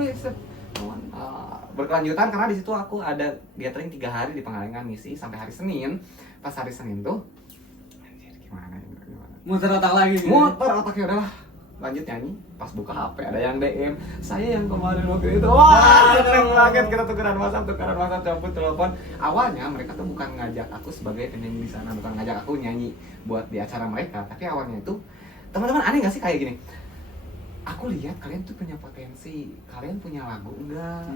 berkelanjutan karena di situ aku ada gathering 3 hari di Pangalengan ngisi sampai hari Senin. Pas hari Senin tuh, anjir gimana? Muter otak lagi. Ya udahlah. Lanjut nyanyi, pas buka HP ada yang DM, saya yang kemarin waktu itu. Wah, keren banget, kita tukeran WhatsApp, cabut telepon. Awalnya mereka tuh bukan ngajak aku sebagai penyanyi di sana, bukan ngajak aku nyanyi buat di acara mereka, tapi awalnya itu, teman-teman aneh nggak sih kayak gini? Aku lihat kalian tuh punya potensi, kalian punya lagu enggak?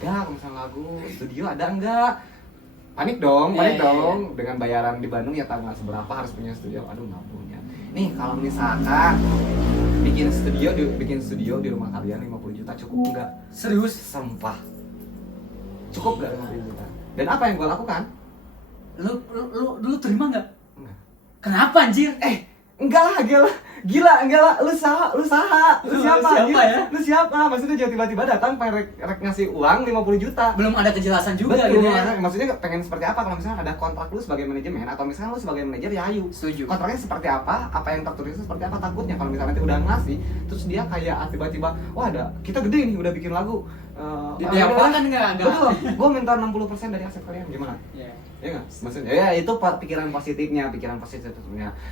Kalau misalnya lagu studio ada enggak? Panik dong. Dengan bayaran di Bandung ya tahu nggak seberapa harus punya studio. Aduh nggak punya. Nih kalau misalkan bikin studio di rumah kalian 50 juta cukup nggak? Serius? Sumpah. Cukup nggak 50 juta? Dan apa yang gue lakukan? Lu terima nggak? Enggak. Kenapa anjir? Enggak lah, enggak lah, lu siapa? Lu siapa Gila. ya? Lu siapa? Maksudnya jangan tiba-tiba datang pengen rek ngasih uang 50 juta. Belum ada kejelasan juga Betul, gitu ya. maksudnya pengen seperti apa kalau misalnya ada kontrak lu sebagai manajemen atau misalnya lu sebagai manajer ya ayo. Setuju. Kontraknya seperti apa yang tertulis itu seperti apa, takutnya kalau misalnya nanti udah ngasih terus dia kayak tiba-tiba wah ada kita gede nih udah bikin lagu. Di awal kan enggak. Betul, gua minta 60% dari aset kalian gimana? Iya. Ya nggak? Maksudnya ya itu pikiran positifnya.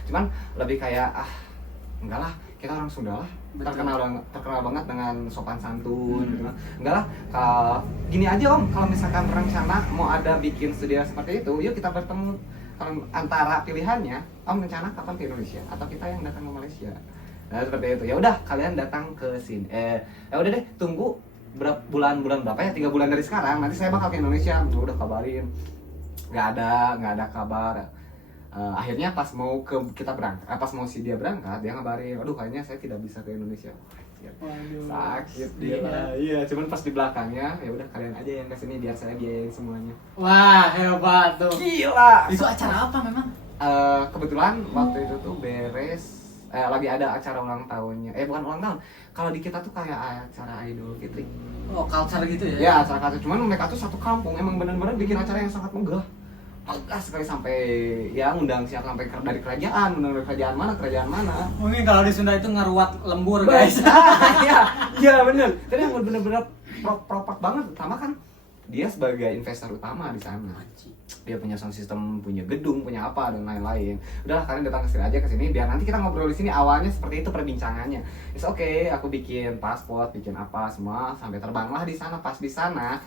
Cuman lebih kayak enggak lah, kita orang Sunda lah, terkenal banget dengan sopan santun gitu. Enggak lah, gini aja Om, kalau misalkan rencana mau ada bikin studio seperti itu, yuk kita bertemu. Kalau antara pilihannya, Om rencana kapan ke Indonesia atau kita yang datang ke Malaysia. Nah seperti itu. Ya udah, kalian datang ke sini. Ya udah deh, tunggu bulan berapa ya? 3 bulan dari sekarang. Nanti saya bakal ke Indonesia. Udah kabarin. Nggak ada kabar. Akhirnya pas mau kita berangkat, pas mau si dia berangkat, dia ngabarin, aduh kayaknya saya tidak bisa ke Indonesia. Sakit dia lah. Iya, cuman pas di belakangnya, ya udah kalian aja yang kesini biar saya biayain semuanya. Wah, hebat tuh. Gila. Itu acara apa memang? Kebetulan waktu itu tuh beres, lagi ada acara ulang tahunnya. Bukan ulang tahun. Kalau di kita tuh kayak acara Idul Fitri. Oh, culture gitu ya? Ya, acara culture. Cuman mereka tuh satu kampung, emang benar-benar bikin acara yang sangat megah. Megah sekali sampai ya undang siap sampai dari kerajaan, undang dari kerajaan mana. Mungkin kalau di Sunda itu ngeruat lembur guys. Iya bener. Tapi yang bener-bener propak banget. Pertama kan dia sebagai investor utama di sana. Dia punya sound system, punya gedung, punya apa dan lain-lain. Udahlah kalian datang ke sini aja ke sini biar nanti kita ngobrol di sini. Awalnya seperti itu perbincangannya. It's okay, aku bikin paspor, bikin apa semua sampai terbanglah di sana. Pas di sana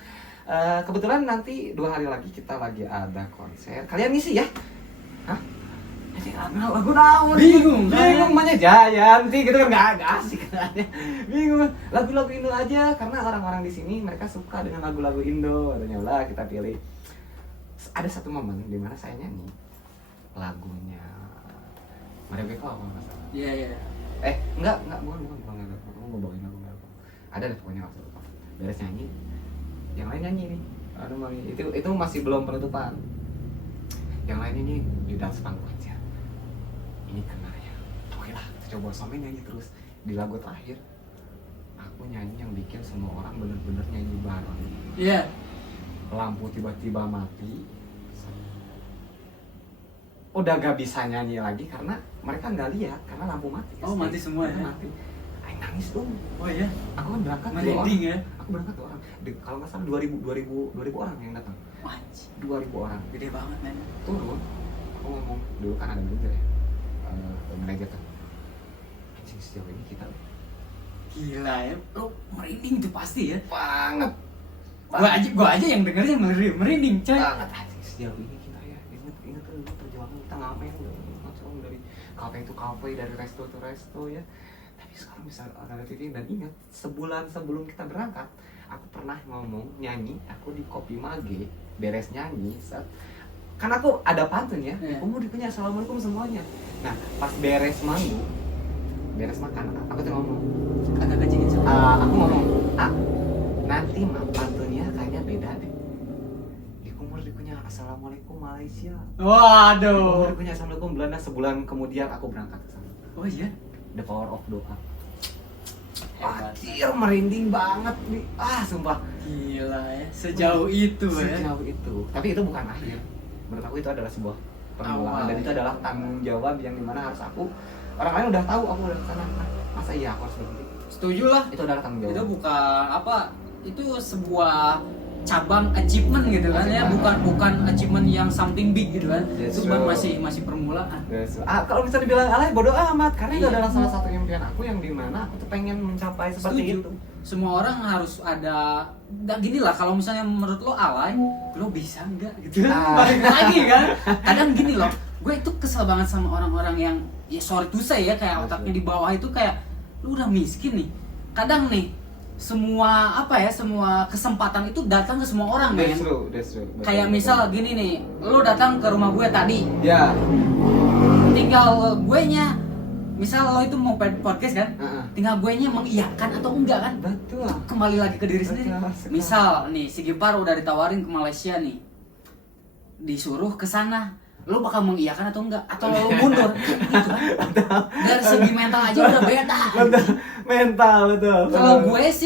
kebetulan nanti 2 hari lagi kita lagi ada konser. Kalian ngisi ya? Hah? Jadi lagu naon? Bingung namanya Jayanti gitu kan nggak asik kan? Bingung lagu-lagu Indo aja karena orang-orang di sini mereka suka dengan lagu-lagu Indo. Katanya lah kita pilih. Ada satu momen di mana saya nyanyi lagunya Mario Beko apa nggak salah? Iya. Enggak, bukan. Aku mau bawain lagu. Ada deh pokoknya waktu itu. Beres nyanyi, yang lain nyanyi nih. Aduh mami, itu masih belum penutupan. Yang lain ini di dance panggung aja. Ini kena ya. Oke lah, kita coba sampai nyanyi terus. Di lagu terakhir, aku nyanyi yang bikin semua orang bener-bener nyanyi bareng. Iya. Lampu tiba-tiba mati. Udah gak bisa nyanyi lagi karena mereka nggak lihat karena lampu mati. Oh mati semua ya? Mati. Aing nangis dong. Oh iya? Aku kan berangkat 2 orang. Merinding ya? Aku berangkat 2 orang. Kalau nggak salah 2000 orang yang datang. Wajib. 2000 orang. Gede banget men. Turun. Aku ngomong dulu kan ada manajer ya. Manajer tuh. Anjing sejauh ini kita Gila ya. Lo merinding tuh pasti ya? banget. Gua aja yang dengernya merinding coy. Banget anjing sejauh ini kita ya. Ingat tuh perjuangan kita ngapain macam dari kafe itu kafe, dari resto ke resto ya. Tapi sekarang bisa ada TV dan ingat sebulan sebelum kita berangkat aku pernah ngomong nyanyi aku di Kopi Mage beres nyanyi saat kan aku ada pantun ya aku mau ditanya assalamualaikum semuanya. Nah pas beres manggung beres makan aku tuh ngomong Agak kecilin sih. aku ngomong nanti pantunnya kayaknya beda deh. Di kumur dikunya assalamualaikum Malaysia. Waduh. Dikunya assalamualaikum Belanda. Sebulan kemudian aku berangkat ke sana. Oh iya? The power of doa. Hebat. Anjir merinding banget nih. Sumpah. Gila ya. Sejauh itu ya. Sejauh itu. Tapi itu bukan akhir. Menurut aku itu adalah sebuah permulaan dan itu adalah tanggung jawab yang dimana harus aku. Orang lain udah tahu aku udah kesana. Masa iya aku harus berhenti? Setuju lah. Itu adalah tanggung jawab. Itu bukan apa? Itu sebuah cabang achievement gitu kan ya, bukan achievement yang something big gitu kan. Itu kan masih permulaan. Kalau bisa dibilang alay bodoh amat karena itu adalah salah satu impian aku yang dimana aku tuh pengen mencapai seperti itu. Semua orang harus ada, nggak gini lah kalau misalnya menurut lo alay, lo bisa nggak gitu balik lagi kan. Kadang gini loh, gue itu kesel banget sama orang-orang yang ya sorry to say ya kayak otaknya di bawah itu kayak lu udah miskin nih. Kadang nih semua apa ya, semua kesempatan itu datang ke semua orang, men. That's true. Betul, Kayak betul. misal gini nih, lo datang ke rumah gue tadi, Ya. tinggal gue nya, misal lo itu mau podcast kan, Heeh. tinggal gue nya mengiyakan atau enggak kan. Betul. Itu kembali lagi ke diri sendiri. Betul sekali. Misal nih si Gipar udah ditawarin ke Malaysia nih, disuruh ke sana, lo bakal mengiyakan atau enggak, atau lo mundur gitu kan. Dari segi mental aja udah beda. Betul. Mental, betul.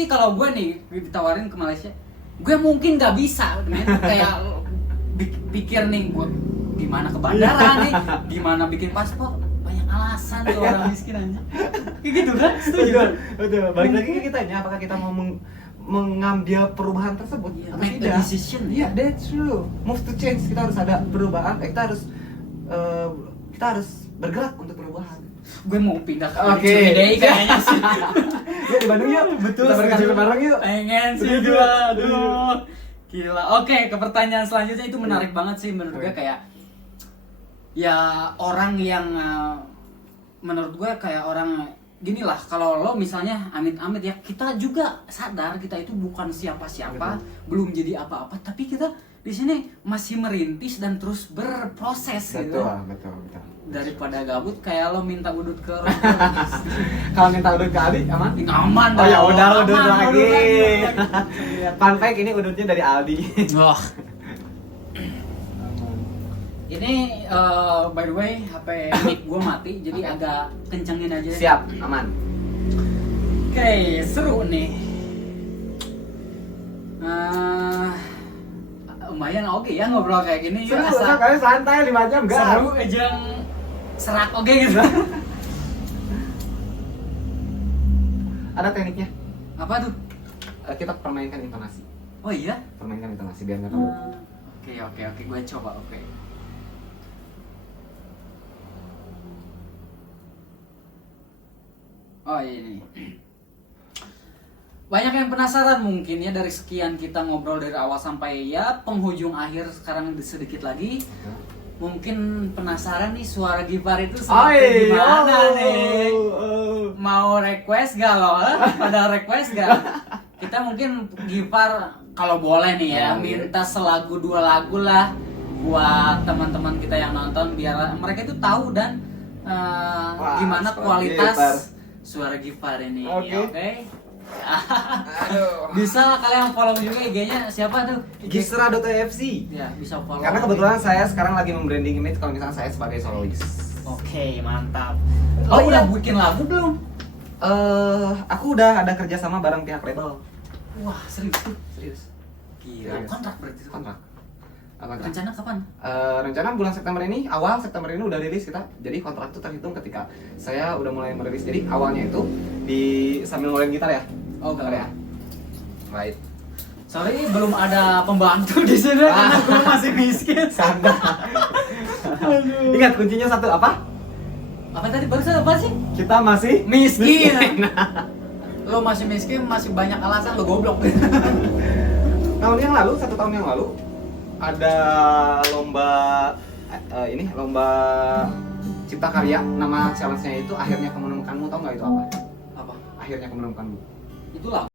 Kalau gue nih ditawarin ke Malaysia, gue mungkin nggak bisa, men. Kayak pikir nih, gue gimana ke bandara nih, gimana bikin paspor, banyak alasan tuh orang miskin aja. Kayak gitu kan? Setuju kan? Betul. Balik lagi ke kitanya, apakah kita mau mengambil perubahan tersebut? Iya, atau make the tidak? decision. Iya, that's true. Move to change, kita harus ada perubahan. Kita harus bergerak untuk perubahan. Gue mau pindah ke Oke. Ciwidey kayaknya sih. Yuk di Bandung yuk. Betul, Kita berkarir setuju. bareng yuk. Pengen sih Setuju. gue, aduh. Gila. Oke, ke pertanyaan selanjutnya itu menarik banget sih menurut gue, kayak ya orang yang menurut gue kayak orang gini lah, kalau lo misalnya amit-amit ya, kita juga sadar kita itu bukan siapa-siapa, belum jadi apa-apa, tapi kita di sini masih merintis dan terus berproses gitu. Betul. Daripada gabut kayak lo minta udut ke orang. Kalau minta udut ke Aldi, aman? Aman Oh ya dong. udah, udut Aman, lagi. udut lagi. Fun fact, ini udutnya dari Aldi. Wah. Ini by the way HP mic gue mati, jadi agak kencengin aja. Siap, aman. Oke, seru nih. Lumayan oke ya ngobrol kayak gini. Seru, Asa kalian santai 5 jam, enggak? seru aja, serak oke gitu. Ada tekniknya. Apa tuh? Kita permainkan intonasi. Oh iya? Permainkan intonasi biar nggak tahu. Oke, gue coba, oke. Oh ini. Banyak yang penasaran mungkin ya, dari sekian kita ngobrol dari awal sampai ya penghujung akhir sekarang sedikit lagi. Mungkin penasaran nih suara Gipar itu seperti gimana nih? Mau request gak lo? Pada request gak? Kita mungkin Gipar kalau boleh nih ya, minta selagu 2 lagu lah buat teman-teman kita yang nonton, biar mereka itu tahu dan gimana kualitas suara Gipar ini. Oke. Bisa kalian follow juga IG-nya, siapa tuh? Gisra.fc. Ya, bisa follow. Karena kebetulan saya sekarang lagi membranding image kalau misalnya saya sebagai solois. Oke, mantap. Oh, Lo udah iya. bikin lagu belum? Aku udah ada kerja sama bareng pihak label. Wah, serius tuh. Serius. Gila, Serius. kontrak berarti tuh. Kontrak. Kontrak. Rencana kapan? Rencana bulan September ini, awal September ini udah rilis kita. Jadi kontrak itu terhitung ketika saya udah mulai merilis. Jadi awalnya itu sambil ngolain gitar ya. Oh, Gitar ya. Right. Sorry, belum ada pembantu di sini karena gue masih miskin. Santai. Ingat kuncinya satu apa? Apa tadi barusan apa sih? Kita masih Miskin. Lo masih miskin, masih banyak alasan lo goblok. Tahun yang lalu, 1 tahun yang lalu ada lomba lomba cipta karya. Nama challenge-nya itu akhirnya kamu menemukanmu. Tau nggak itu apa? Apa? Akhirnya kamu menemukanmu. Itulah.